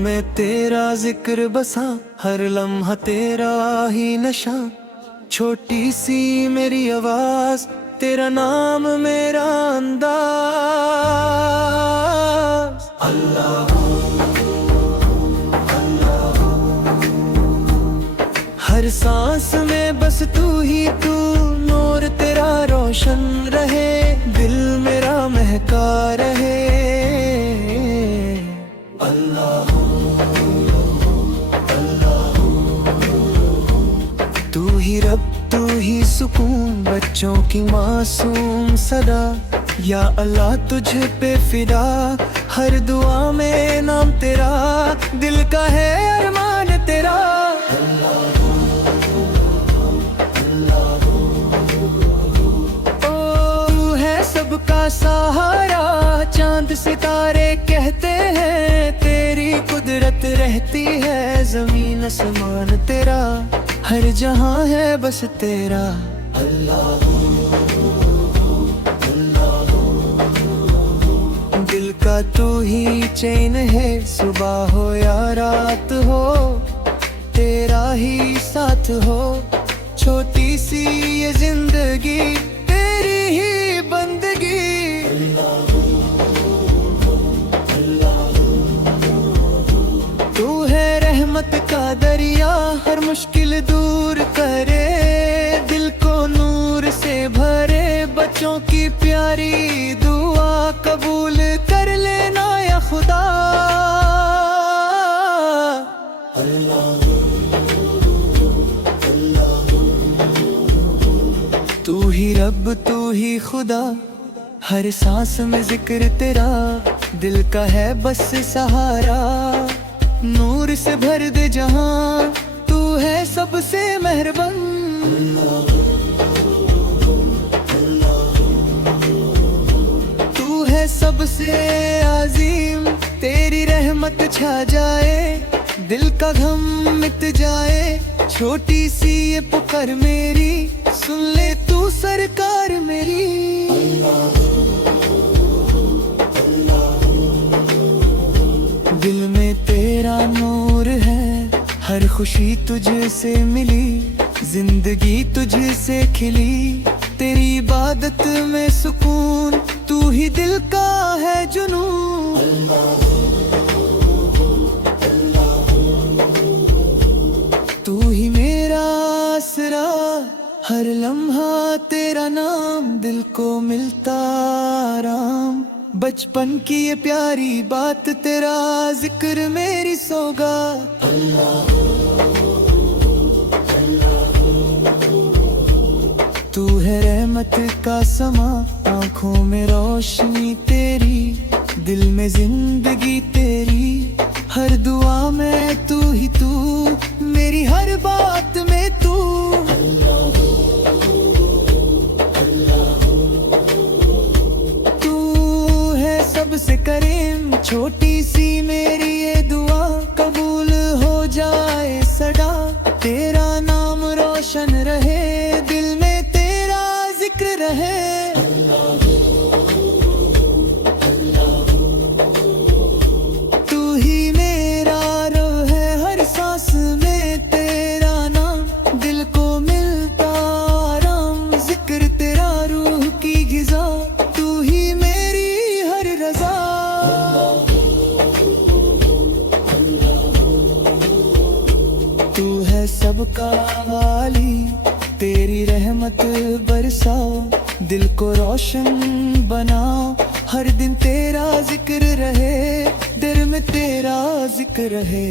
में तेरा जिक्र बसा, हर लम्हा तेरा ही नशा। छोटी सी मेरी आवाज, तेरा नाम मेरा अंदाज। अल्लाह हर सांस में बस तू ही तू, नूर तेरा रोशन रहे, दिल मेरा महका रहे। अल्लाह तू ही रब, तू ही सुकून, बच्चों की मासूम सदा। या अल्लाह तुझ पे फिदा, हर दुआ में नाम तेरा, दिल का है अरमान तेरा। सबका सहारा, चांद सितारे कहते हैं तेरी कुदरत रहती है, जमीन आसमान तेरा, हर जहां है बस तेरा। अल्लाह दिल का तू ही चैन है, सुबह हो या रात हो, तेरा ही साथ हो। छोटी सी ये जिंदगी तेरी ही बंदगी। तू है रहमत का दरिया, हर मुश्किल दूर करे, दिल को नूर से भरे। बच्चों की प्यारी दुआ कबूल कर लेना या खुदा। तू ही रब, तू ही खुदा, हर सांस में जिक्र तेरा, दिल का है बस सहारा। नूर से भर दे जहां, तू है सबसे मेहरबान। तू है सबसे आजीम, तेरी रहमत छा जाए, दिल का गम मिट जाए। छोटी सी ये पुकार मेरी, सुन ले तू सरकार मेरी। दिल में तेरा नूर है, हर खुशी तुझसे मिली, जिंदगी तुझसे खिली। तेरी इबादत में सुकून, तू ही दिल का है जुनून। तू ही मेरा आसरा, हर लम्हा तेरा नाम, दिल को मिलता आराम। बचपन की ये प्यारी बात, तेरा जिक्र मेरी सौगात। तू है रहमत का समा, आँखों में रोशनी तेरी, दिल में जिंदगी तेरी। हर दुआ में तू ही तू, मेरी हर बात में तू। तू है सबसे करीम, छोटी सी मेरी ये दुआ कबूल हो जाए सदा। तेरा नाम रोशन रहे, दिल में तेरा जिक्र रहे। सबका वाली, तेरी रहमत बरसाओ, दिल को रोशन बनाओ। हर दिन तेरा जिक्र रहे, दिल में तेरा जिक्र रहे।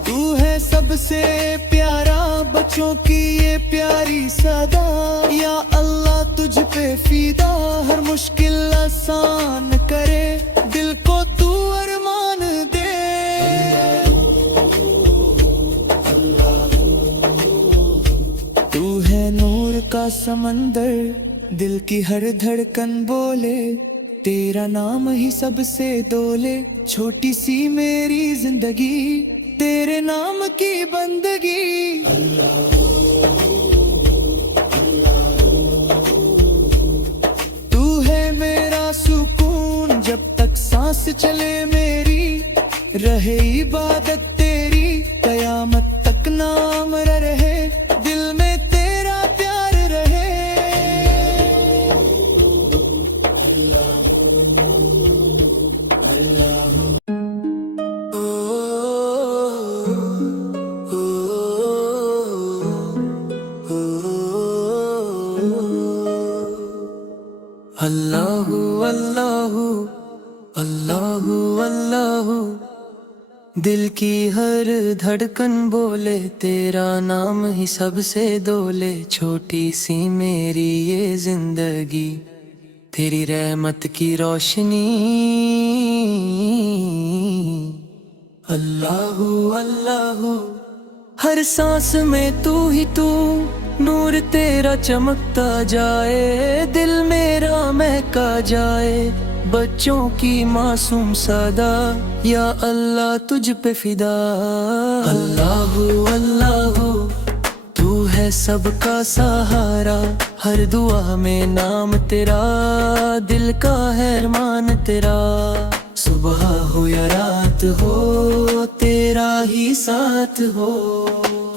तू है सबसे प्यारा, बच्चों की ये प्यारी सदा। या अल्लाह तुझ पे फीदा, हर मुश्किल आसान करे, दिल को तू अरमान दे। तू है नूर का समंदर, दिल की हर धड़कन बोले, तेरा नाम ही सबसे दोले। छोटी सी मेरी जिंदगी, तेरे नाम की बंदगी। तू है मेरा सुकून, जब तक सांस चले मेरी रहे इबादत तेरी, कयामत तक नाम रहे, दिल में तेरा प्यार रहे। अल्लाहु अल्लाहु अल्लाहु अल्लाहु, दिल की हर धड़कन बोले तेरा नाम ही सबसे दोले। छोटी सी मेरी ये जिंदगी तेरी रहमत की रोशनी। अल्लाहु अल्लाहु, हर सांस में तू ही तू, नूर तेरा चमकता जाए, दिल मेरा महका जाए। बच्चों की मासूम सदा, या अल्लाह तुझ पे फिदा। अल्लाहु अल्लाहु, तू है सबका सहारा, हर दुआ में नाम तेरा, दिल का है अरमान तेरा। सुबह हो या रात हो तेरा ही साथ हो।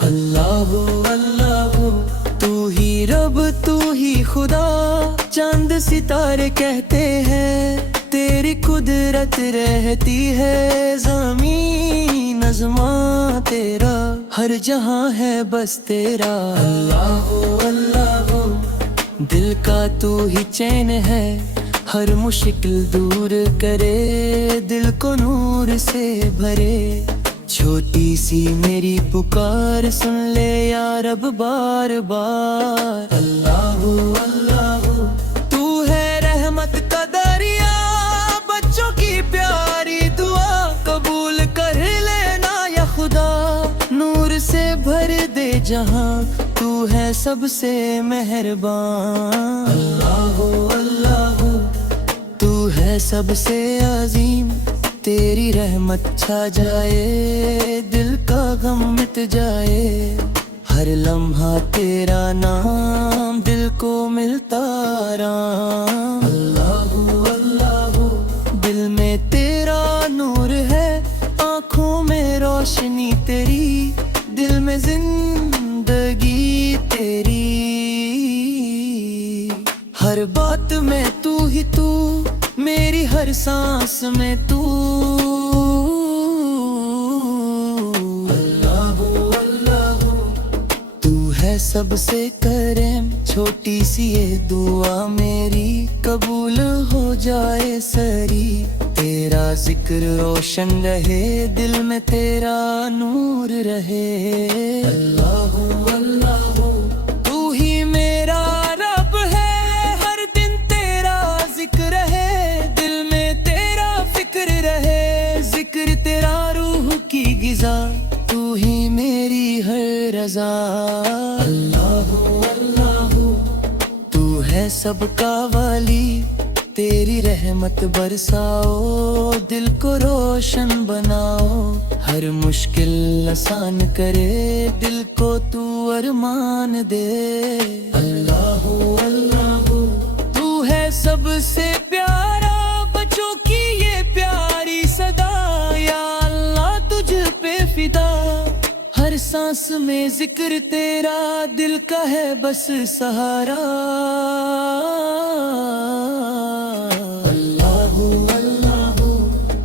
अल्लाहु अल्लाहु, तू ही रब तू ही खुदा, चांद सितारे कहते हैं तेरी कुदरत रहती है। ज़मीन आसमां तेरा, हर जहां है बस तेरा। अल्लाहु अल्लाहु, दिल का तू ही चैन है, हर मुश्किल दूर करे, दिल को नूर से भरे। छोटी सी मेरी पुकार सुन ले या रब बार बार। अल्लाहु अल्लाहु, तू है रहमत का दरिया, बच्चों की प्यारी दुआ कबूल कर लेना या खुदा। नूर से भर दे जहां, तू है सबसे मेहरबान। अल्लाहु अल्लाहु, तू है सबसे अजीम, तेरी रहमत छा जाए, दिल का गम मिट जाए। हर लम्हा तेरा नाम, दिल को मिलता आराम। अल्लाहु अल्लाहु, दिल में तेरा नूर है, आँखों में रोशनी तेरी, दिल में जिंदगी तेरी। हर बात में तू ही तू, मेरी हर सांस में तू। अल्लाहु अल्लाहु, तू है सबसे करम, छोटी सी ये दुआ मेरी कबूल हो जाए सरी। तेरा जिक्र रोशन रहे, दिल में तेरा नूर रहे। अल्लाहु अल्लाहु, तू ही मेरा रब है, हर दिन तेरा जिक्र रहे, जिक्र तेरा रूह की गिज़ा, तू ही मेरी हर रज़ा। अल्लाहु अल्लाहु, तू है सबका वाली, तेरी रहमत बरसाओ, दिल को रोशन बनाओ। हर मुश्किल आसान करे, दिल को तू अरमान दे। अल्लाहु अल्लाहु, तू है सबसे प्यारा, बच्चों की ये प्यारी सदा, या अल्लाह तुझ पे फिदा। हर सांस में जिक्र तेरा, दिल का है बस सहारा। अल्लाहु अल्लाहु,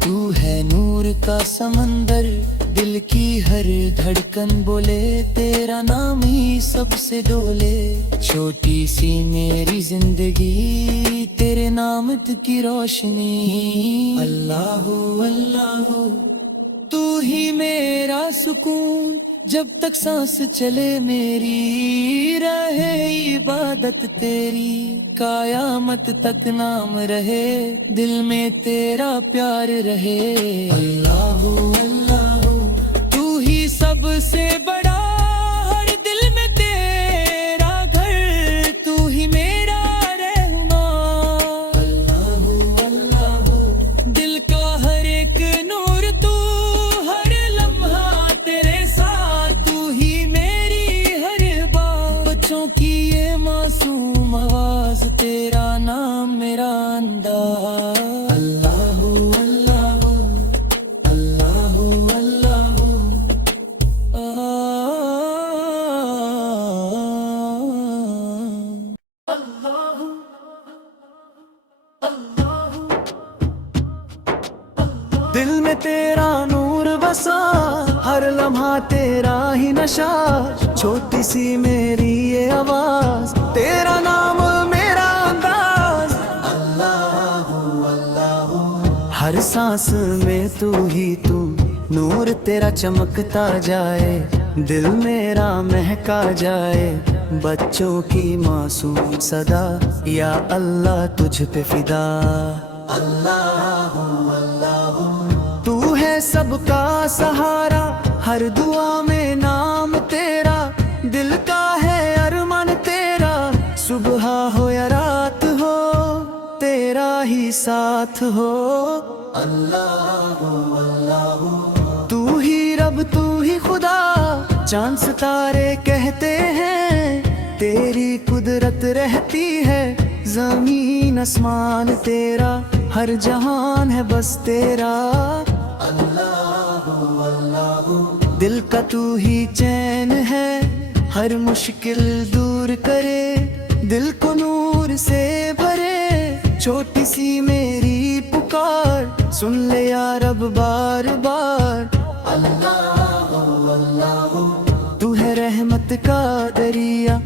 तू है नूर का समंदर, दिल की हर धड़कन बोले तेरा नाम ही सबसे डोले। छोटी सी मेरी जिंदगी तेरे नाम की रोशनी। अल्लाहु अल्लाहु, तू ही मेरा सुकून, जब तक सांस चले मेरी, रहे इबादत तेरी, कयामत तक नाम रहे, दिल में तेरा प्यार रहे। अल्लाहु अल्लाहु, तू ही सबसे बड़ा, हर दिल में तेरा घर, तू ही मेरा रहमान। अल्लाहु अल्लाहु, दिल का हर एक नूर तू, हर लम्हा तेरे साथ, तू ही मेरी हर बात। बच्चों की ये मासूम आवाज, तेरा नाम मेरा में तेरा नूर बसा, हर लम्हा तेरा ही नशा। छोटी सी मेरी ये आवाज, तेरा नाम मेरा अंदाज। अल्लाह अल्लाह, हर सांस में तू ही तू, नूर तेरा चमकता जाए, दिल मेरा महका जाए। बच्चों की मासूम सदा, या अल्लाह तुझ पे फिदा। अल्लाह अल्लाह, तू है सबका सहारा, हर दुआ में नाम तेरा। दिल का है अरमान तेरा, सुबह हो या रात हो, तेरा ही साथ हो। अल्लाह अल्लाह, तू ही रब तू ही खुदा, चांद सितारे कहते हैं तेरी कुदरत रहती है। जमीन आसमान तेरा, हर जहान है बस तेरा। अल्लाह अल्लाह, दिल का तू ही चैन है, हर मुश्किल दूर करे, दिल को नूर से भरे। छोटी सी मेरी पुकार, सुन ले या रब बार बार। अल्लाह अल्लाह, तू है रहमत का दरिया,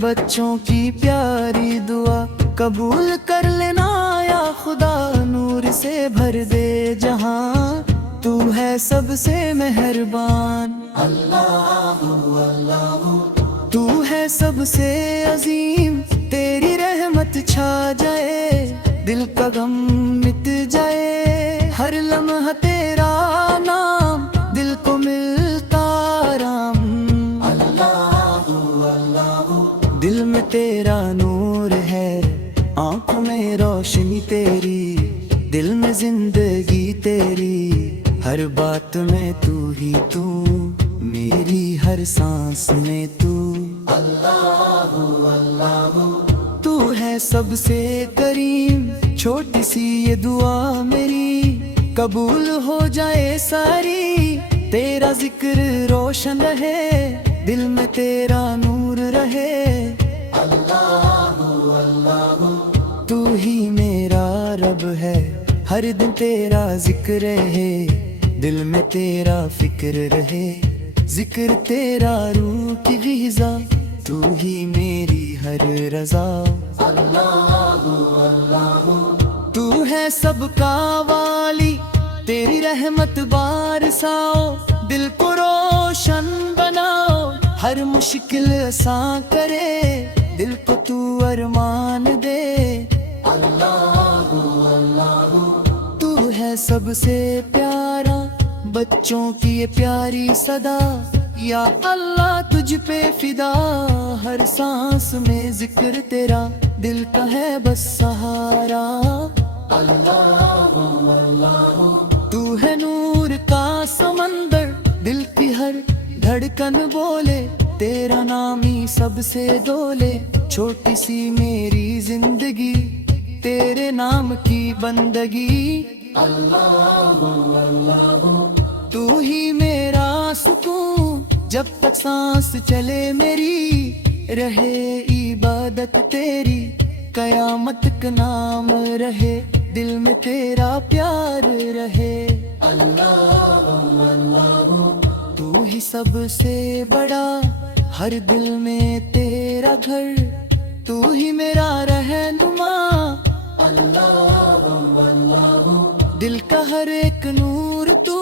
बच्चों की प्यारी दुआ कबूल कर लेना या खुदा। नूर से भर दे जहां, तू है सबसे मेहरबान। अल्लाह अल्लाह, तू है सबसे अजीम, तेरी रहमत छा जाए, दिल का गम मिट जाए। हर लम्हा तेरा नाम, दिल को मिलता आराम। अल्लाह अल्लाह, दिल में तेरा नूर है, आँखों में रोशनी तेरी, दिल में जिंदगी तेरी। हर बात में तू ही तू, मेरी हर सांस में तू। अल्लाह अल्लाह, तू है सबसे करीम, छोटी सी ये दुआ मेरी कबूल हो जाए सारी। तेरा जिक्र रोशन रहे, दिल में तेरा नूर रहे। अल्लाह अल्लाह, तू ही मेरा रब है, हर दिन तेरा जिक्र है, दिल में तेरा फिक्र रहे। जिक्र तेरा रूह की ग़िज़ा, तू ही मेरी हर रज़ा। अल्लाह अल्लाह, तू है सबका वाली, तेरी रहमत बारसाओ, दिल को रोशन बनाओ। हर मुश्किल आसान करे, दिल को तू अरमान दे। अल्लाह अल्लाह, तू है सबसे प्यारा, बच्चों की ये प्यारी सदा। या अल्लाह तुझ पे फिदा, हर सांस में जिक्र तेरा, दिल का है बस सहारा। अल्लाह अल्लाह, तू है नूर का समंदर, दिल की हर धड़कन बोले, तेरा नाम ही सबसे डोले। छोटी सी मेरी जिंदगी, तेरे नाम की बंदगी। अल्लाह अल्लाह, तू ही मेरा सुकून, जब तक सांस चले मेरी, रहे इबादत तेरी। कयामत का नाम रहे, दिल में तेरा प्यार रहे। अल्लाह अल्लाह, तू ही सबसे बड़ा, हर दिल में तेरा घर, तू ही मेरा रहनुमा। अल्लाह अल्लाह, दिल का हर एक नूर तू,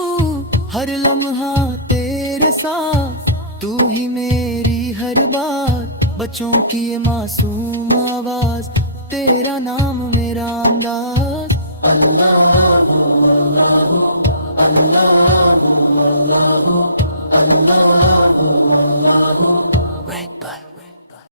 हर लम्हा तेरे साथ। तू ही मेरी हर बात, बच्चों की ये मासूम आवाज, तेरा नाम मेरा अंदाज। अल्लाह अल्लाह, अल्लाह अल्लाह, अल्लाह अल्लाह।